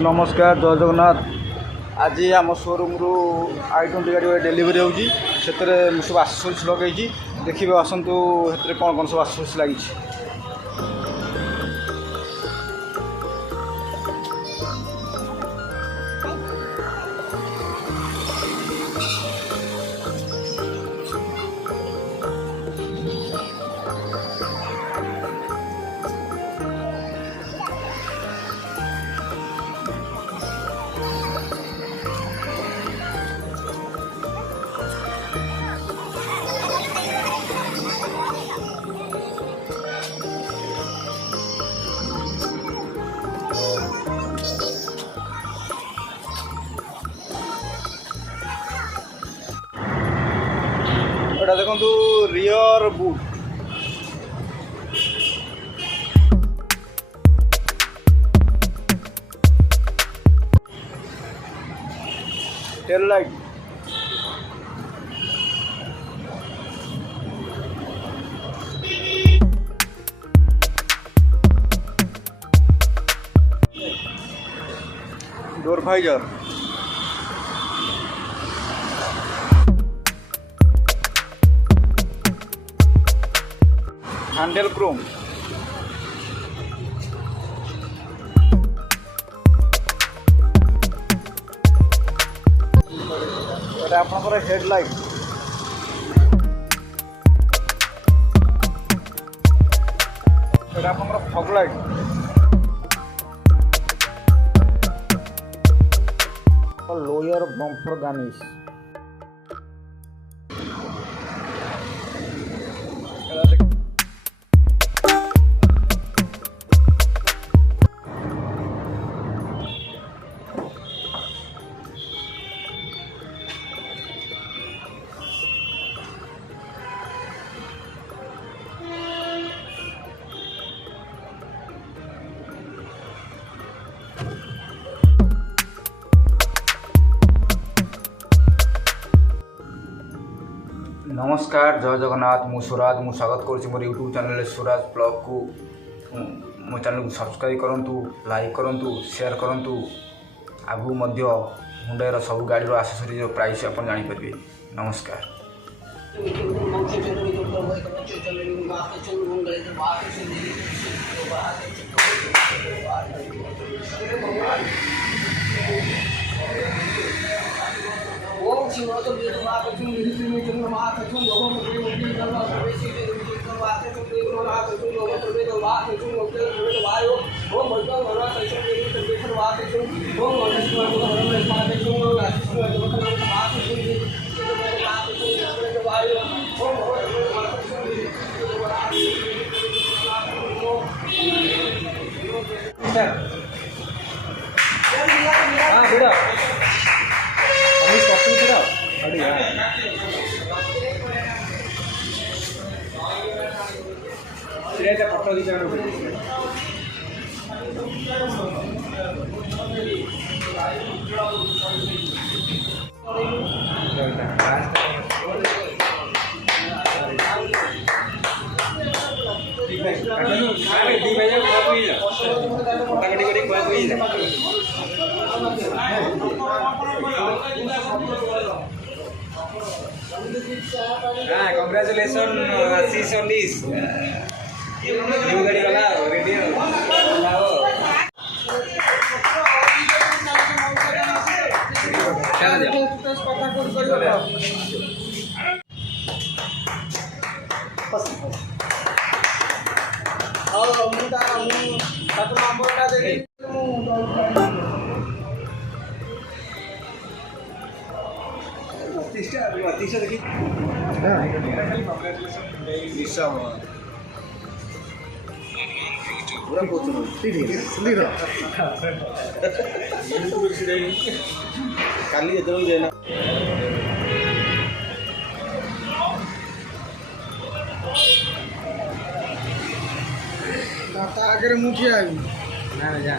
नमस्कार जय जगन्नाथ। आज आम शोरूम रु i20 गाड़ी डेलीवरी होगी से सब आसेसरीज लगे देखिए आसतु कौन कौन सब आसेसरीज लगी। देखो rear boot tail light door visor handle chrome आपनकर हेडलाइट आपनकर fog light lower bumper garnish नमस्कार जय जगन्नाथ मु स्वराज मु स्वागत करुँच मोर यूट्यूब चैनल स्वराज ब्लॉग को मो चैनल को सब्सक्राइब करूँ लाइक करूँ शेयर करूँ आगू हुंडई सब गाड़ी आसेसरीज प्राइस आप जानीपारे। नमस्कार। फोटो दिखा congratulations sis on this new गाड़ी वाला रेडी हो पूरा काली जेना आगे मुठिया ना जा